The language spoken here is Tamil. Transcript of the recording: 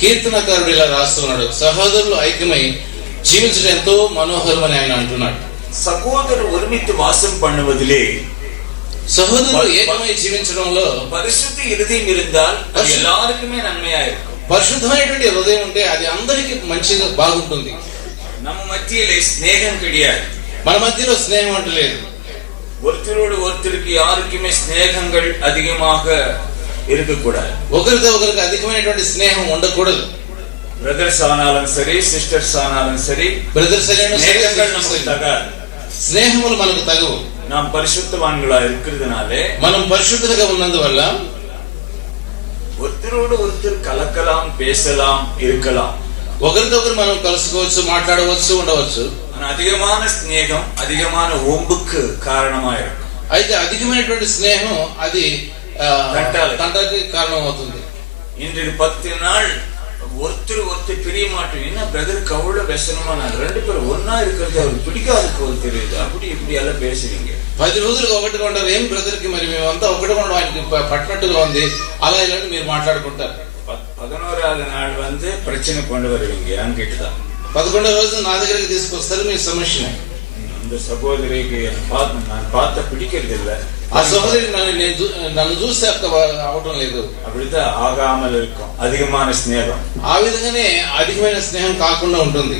కీర్తనకారుడు ఇలా రాస్తున్నాడు, సహోదరులు ఐక్యమై జీవించడం ఎంతో మనోహరమని ఆయన అంటున్నాడు. சகோதரர் ஒருமித்து வாசம் பண்ணுவதிலே, సహోదరులు ఏకమై జీవించడంలో பரிசுத்த இருதயம் இருந்தால் அது எல்லாருக்குமே நன்மையா இருக்கும். పరిశుద్ధమైనటువంటి హృదయం ఉంటే అది అందరికీ మంచిగా బాగుంటుంది. நம்ம மத்தியிலே ஸ்நேகம் கிடையாது. మన మధ్యలో స్నేహం అంటూ లేదు. ஒருத்தரோடு ஒருத்தருக்கு யாருக்குமே ஸ்நேகங்கள் அதிகமாக இருக்கக்கூடாது. ఒకరితో ఒకరికి అధికమైనటువంటి స్నేహం ఉండకూడదు. பிரதர்ஸ் ஆனாலும் சரி, சிஸ்டர்ஸ் ஆனாலும் சரி, బ్రదర్స్ అయినా ஸ்நேகங்கள் நமக்கு தகாது. స్నేహములు మనకు తగవు. நாம் பரிசுத்தவான்களா இருக்கிறதுனாலே, మనం పరిశుద్ధులుగా ఉన్నందువల్ల ஒருத்தரோடு ஒருத்தர் கலக்கலாம், பேசலாம், இருக்கலாம். ఒకరితో ఒకరు మనం కలుసుకోవచ్చు, మాట్లాడవచ్చు, ఉండవచ్చు. அதிகமான ஸ்நேகம் அதிகமான ஒம்புக்கு காரணமா இருக்கும். అయితే అధికమైనటువంటి స్నేహం అది తంటాకి కారణం అవుతుంది. இன்றைக்கு 10 நாள் ஒருத்தர் பிரிய மாட்டோம். என்ன பிரதருக்கு அவ்வளவு వ్యసనமா, நான் 2 பேரும் ஒன்னா இருக்கிறது அவருக்கு பிடிக்காது போல் தெரியுது, அப்படி இப்படி எல்லாம் பேசுறீங்க. 10 రోజులుగా ఒకటిగా ఉంటారు. ఏం బ్రదర్ కి మరి మేమంతా ఒకటిగా ఉండడం ఆయనకి పట్టినట్టుగా ఉంది, అలా ఇలాంటి మీరు మాట్లాడుకుంటారు. 11வது நாள் பிரச்சனை கொண்டு வருவீங்க என்கிட்ட. 11వ రోజు నా దగ్గరికి తీసుకొస్తారు మీ సమస్యని. இந்த சகோதரிக்கு நான் பார்த்த பிடிக்கிறது இல்ல, ఆ సహోదరి నన్ను చూస్తే అవటం లేదు. அப்படித்தான் ஆகாமல் இருக்கும் அதிகமான ஸ்நேகம். ఆ విధంగానే అధికమైన స్నేహం కాకుండా ఉంటుంది.